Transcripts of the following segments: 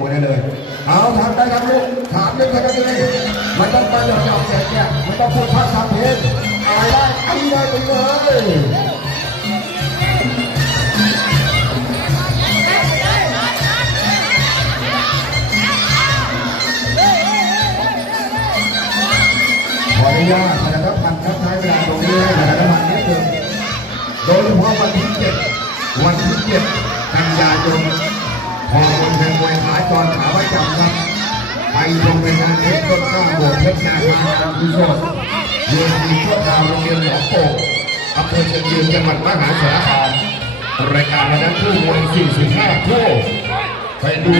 มวได้เลย เอาทำได้ครับลูกถามยังไงกันเลยมันต้องไปหยอกหยอกแก่เนี่ยมันต้องพูดภาษาเพลงอะไรได้ไอ้ได้ไปเลยขออนุญาตธนาคารพันธ์ครับท้ายเวลาตรงนี้ธนาคารพันธ์นิดนึงโดยเฉพาะวันที่เจ็ดวันที่เจ็ดกันยายน พอคนแทนมวยขาจรขาไว้จำครับไปชมในงานเพชรต้นข้าวบสถ์เพชรนาคางามพิโชษเยือนทีชั่วคราวโรงเรียนหนองโป่งอำเภอเชียงยืนจังหวัดมหาสารคามรายการวันนั้นผู้มวย 45คู่ไปดู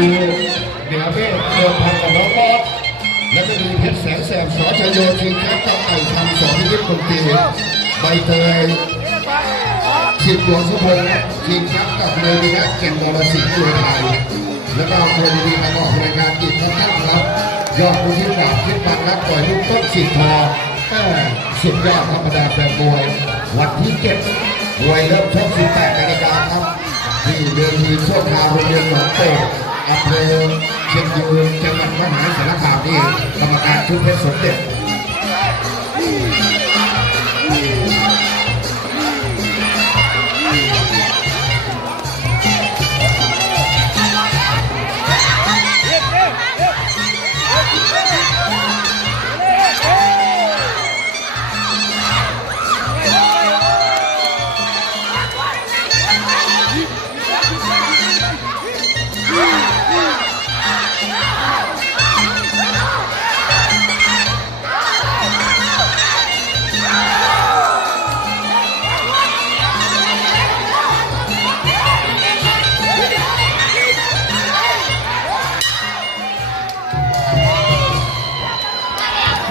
เดี๋ยวเบ้เดิมพันกับน้องบอสแล้วก็มีเพชรแสงแสบสอชโยชิงแชมป์กับไอ้ทำสองนิดคนตีใบเตย ชิดหลวงสุพรรณชิงแชมป์กับเลยดีนะเก่งบอลสิงห์มวยไทยแล้วก็เอาคนดีๆมาออกรายการอีกครับท่านครับยอดผู้ที่ดาบที่ปันนักต่อยลูกต้นสิทธอแม่สุดยอดธรรมดาแฟนมวยวันที่เจ็ดมวยเริ่มชก18นาฬิกาครับที่เดือนทีโชคราวโรงเรียนหนองโป่งอำเภอเชียงยืนจังหวัดมหาสารคามนี่กรรมการชุดเพชรสมเด็จ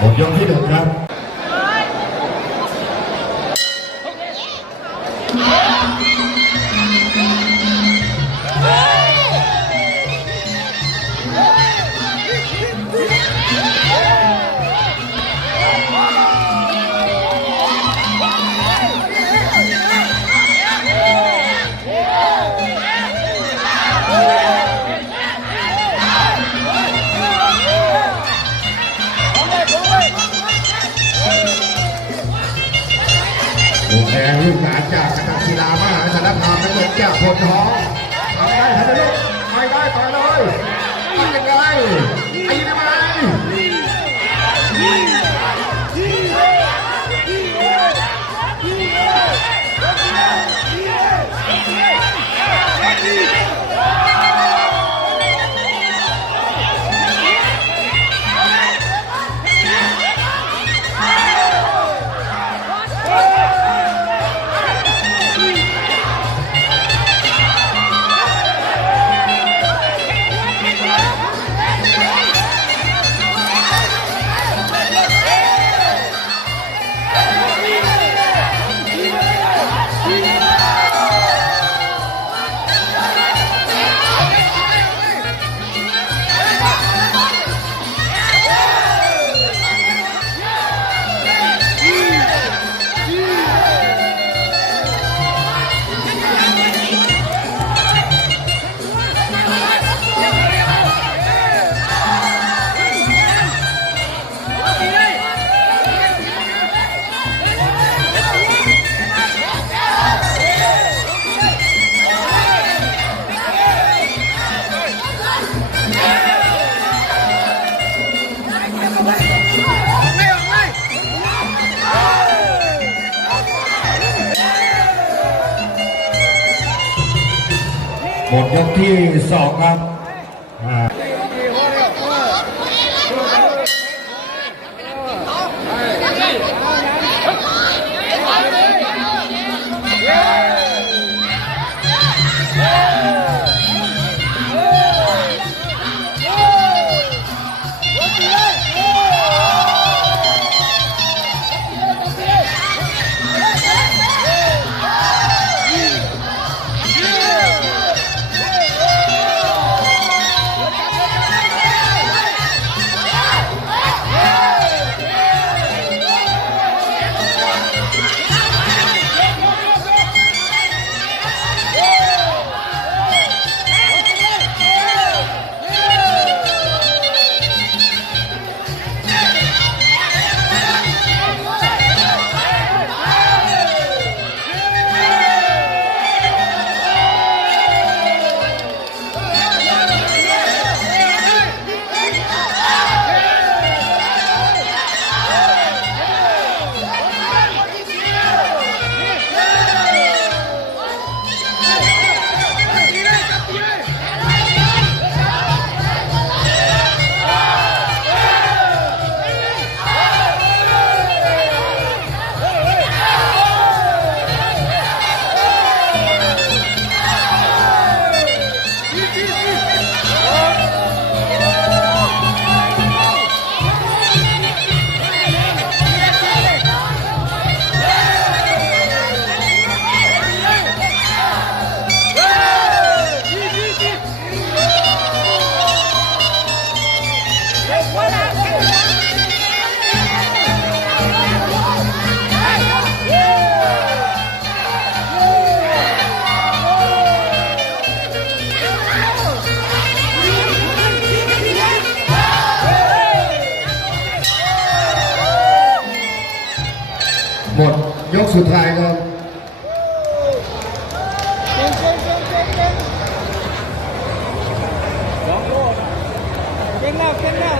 ผมยกให้หนึ่งครับ สารคามเป็นลูกจากพลท้องทำได้ทำได้ไม่ได้ต่อยเลยทำยังไงไอ้ได้ไมดยกที่สองครับ ยกสุดท้ายกันแข็งหน้าแข็งหน้า